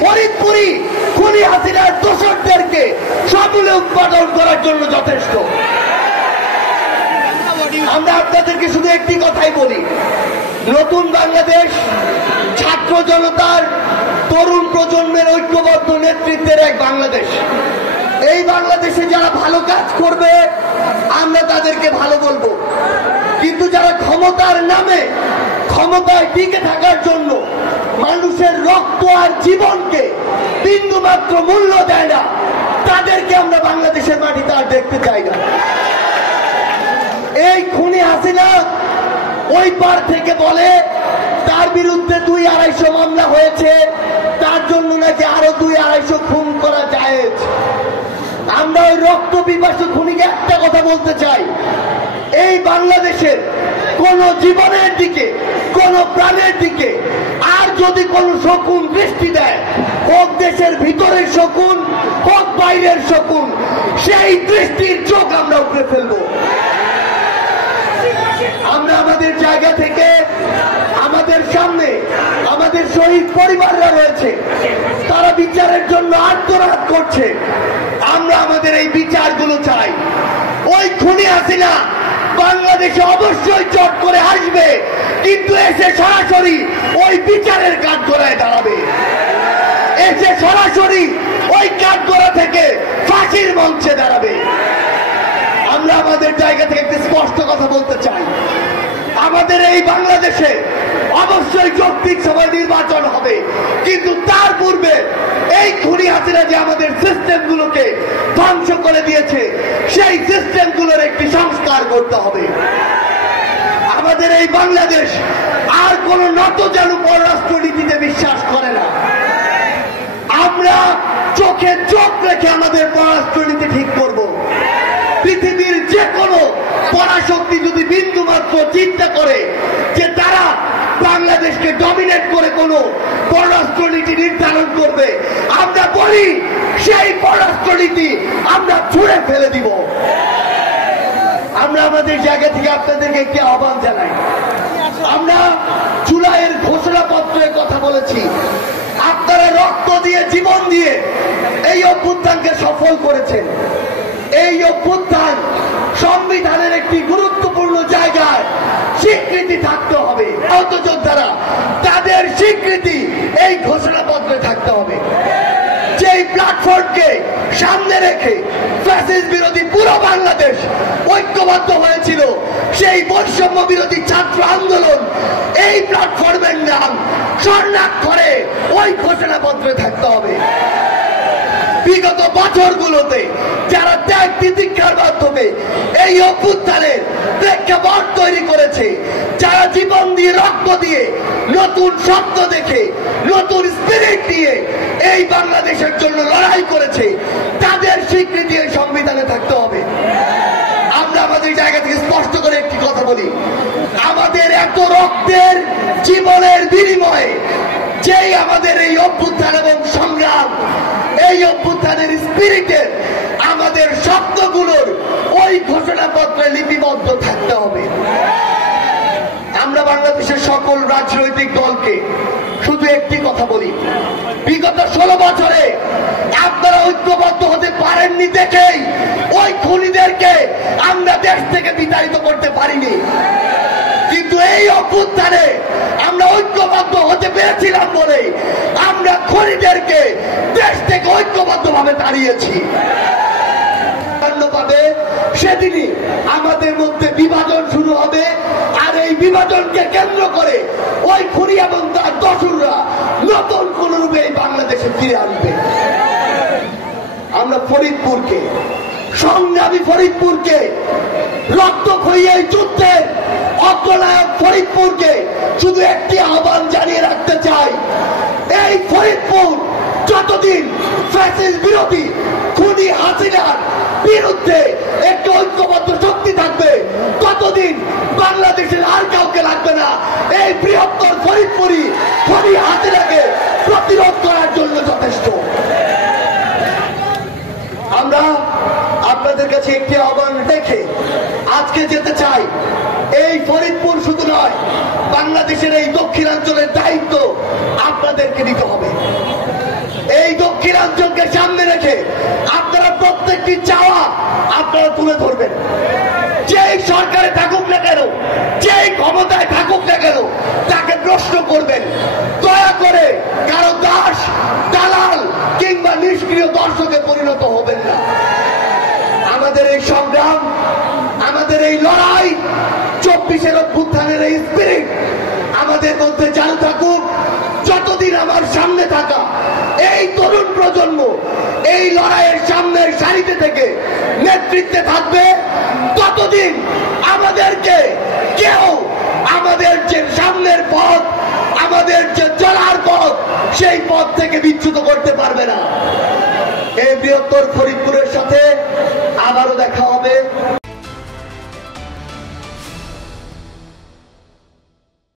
ফরিদপুরি খুনি হাসিনার দোষরদেরকে সমূলে উৎপাদন করার জন্য যথেষ্ট। আমরা আপনাদেরকে শুধু একটি কথাই বলি, নতুন বাংলাদেশ ছাত্র জনতার তরুণ প্রজন্মের ঐক্যবদ্ধ নেতৃত্বের এক বাংলাদেশ। এই বাংলাদেশে যারা ভালো কাজ করবে আমরা তাদেরকে ভালো বলবো, কিন্তু যারা ক্ষমতার নামে ক্ষমতায় টিকে থাকার জন্য মানুষের রক্ত আর জীবনকে বিন্দুমাত্র মূল্য দেয় না, তাদেরকে আমরা বাংলাদেশের মাটিতে আর দেখতে চাই না। এই খুনি হাসিনা ওই পার থেকে বলে তার বিরুদ্ধে 200-250 মামলা হয়েছে, তার জন্য নাকি আরো 200-250 খুন করা জায়েজ। আমরা ওই রক্ত পিপাসু খুনিকে একটা কথা বলতে চাই, এই বাংলাদেশের কোন জীবনের দিকে কোন প্রাণের দিকে আর যদি কোন শকুন দৃষ্টি দেয়, হোক দেশের ভিতরের শকুন হোক বাইরের শকুন, সেই দৃষ্টির চোখ আমরা উপরে ফেলবো। আমরা আমাদের জায়গা থেকে আমাদের সামনে আমাদের শহীদ পরিবাররা রয়েছে, তারা বিচারের জন্য আত্মনাদ করছে। আমরা আমাদের এই বিচারগুলো চাই। ওই খুনি হাসিনা বাংলাদেশে অবশ্যই চট করে আসবে, কিন্তু এসে সরাসরি ওই বিচারের কাঠগড়ায় দাঁড়াবে, এসে সরাসরি ওই কাঠগড়া থেকে ফাঁসির মঞ্চে দাঁড়াবে। আমরা আমাদের জায়গা থেকে একটি স্পষ্ট কথা বলতে চাই, আমাদের এই বাংলাদেশে অবশ্যই যৌক্তিক সময় নির্বাচন হবে, কিন্তু তার পূর্বে এই খুনি হাসিনা যে আমাদের সিস্টেমগুলোকে ধ্বংস করে দিয়েছে, সেই সিস্টেমগুলোর একটি সংস্কার করতে হবে। আমাদের এই বাংলাদেশ আর কোন নতজানু পররাষ্ট্রনীতিতে বিশ্বাস করে না। আমরা চোখে চোখ রেখে আমাদের পররাষ্ট্রনীতি ঠিক করব। পৃথিবীর যে কোনো পরাশক্তি যদি বিন্দুমাত্র চিন্তা করে যে তারা বাংলাদেশকে ডমিনেট করে কোনো পররাষ্ট্রনীতি নির্ধারণ করবে, আমরা বলি সেই পররাষ্ট্রনীতি আমরা ছুঁড়ে ফেলে দিব। আমরা আমাদের জায়গা থেকে আপনাদেরকে একটি আহ্বান জানাই, আমরা জুলাইয়ের ঘোষণাপত্রের কথা বলেছি, আপনারা রক্ত দিয়ে জীবন দিয়ে এই অভ্যুত্থানকে সফল করেছেন। এই অভ্যুত্থান সংবিধানের একটি গুরুত্বপূর্ণ জায়গায় স্বীকৃতি থাকতে হবে। আহত যোদ্ধারা তাদের স্বীকৃতি এই ঘোষণাপত্রে থাকতে হবে। যেই প্ল্যাটফর্মকে সামনে রেখে ফ্যাসিস্ট বিরোধী পুরো বাংলাদেশ ঐক্যবদ্ধ হয়েছিল, সেই বৈষম্য বিরোধী ছাত্র আন্দোলন, এই প্ল্যাটফর্মের নাম স্বর্ণাক্ষরে ওই ঘোষণাপত্রে থাকতে হবে। বিগত বছরগুলোতে যারা ত্যাগ তিতিক্ষার মাধ্যমে এই অভ্যুত্থানের প্রেক্ষাপট তৈরি করেছে, যারা জীবন দিয়ে রক্ত দিয়ে নতুন শব্দ দেখে নতুন স্পিরিট দিয়ে এই বাংলাদেশের জন্য লড়াই করেছে, তাদের স্বীকৃতি এই সংবিধানে থাকতে হবে। আমরা আমাদের জায়গা থেকে স্পষ্ট করে একটি কথা বলি, আমাদের এত রক্তের জীবনের বিনিময়ে যেই আমাদের এই অভ্যুত্থান এবং সংগ্রাম, এই অভ্যুত্থানের স্পিরিটের আমাদের শব্দগুলোর ওই ঘোষণাপত্রে লিপিবদ্ধ থাকতে হবে। আমরা বাংলাদেশের সকল রাজনৈতিক দলকে শুধু একটি কথা বলি, বিগত 16 বছরে আপনারা ঐক্যবদ্ধ হতে পারেননি দেখেই ওই খুনিদেরকে আমরা দেশ থেকে বিতাড়িত করতে পারিনি, কিন্তু এই অভ্যুত্থানে আমরা ঐক্যবদ্ধ হতে পেরেছিলাম বলে আমরা খুনিদেরকে দেশ থেকে ঐক্যবদ্ধভাবে তাড়িয়েছি। সেদিনই আমাদের মধ্যে বিভাজন শুরু হবে, আর এই বিভাজনকে কেন্দ্র করে ওই খুনি এবং তার দোসররা নতুন কোন রূপে এই বাংলাদেশে ফিরে আসবে। আমরা ফরিদপুরকে, সংগ্রামী ফরিদপুরকে, রক্তক্ষয়ী এই যুদ্ধের অগ্রনায়ক ফরিদপুরকে শুধু একটি আহ্বান জানিয়ে রাখতে চাই, এই ফরিদপুর যতদিন ফ্যাসিস্ট বিরোধী খুনি হাসিনার বিরুদ্ধে একটি ঐক্যবদ্ধ শক্তি থাকবে, ততদিন বাংলাদেশের আর কাউকে লাগবে না এই বৃহত্তর ফরিদপুরি খুনি হাসিনাকে প্রতিরোধ করার জন্য যথেষ্ট। আমরা আপনাদের কাছে একটি আহ্বান রেখে আজকে যেতে চাই, এই ফরিদপুর শুধু নয়, বাংলাদেশের এই দক্ষিণাঞ্চলের দায়িত্ব আপনাদেরকে নিতে হবে। রেখে আপনারা প্রত্যেকটি চাওয়া আপনারা তুলে ধরবেন। যেই সরকারে থাকুক না কেন, যেই ক্ষমতায় থাকুক না কেন, তাকে প্রশ্ন করবেন। দয়া করে কারো দাস, দালাল কিংবা নিষ্ক্রিয় দর্শকে পরিণত হবেন না। আমাদের এই সংগ্রাম, আমাদের এই লড়াই, 24-এর অভ্যুত্থানের এই স্পিরিট আমাদের মধ্যে চালু থাকুক। যতদিন আমার সামনে থাকা এই তরুণ প্রজন্ম এই লড়াইয়ের সামনের সারিতে থেকে নেতৃত্বে থাকবে, ততদিন আমাদেরকে কেউ আমাদের যে সামনের পথ, আমাদের যে চলার পথ, সেই পথ থেকে বিচ্যুত করতে পারবে না। এই বৃহত্তর ফরিদপুর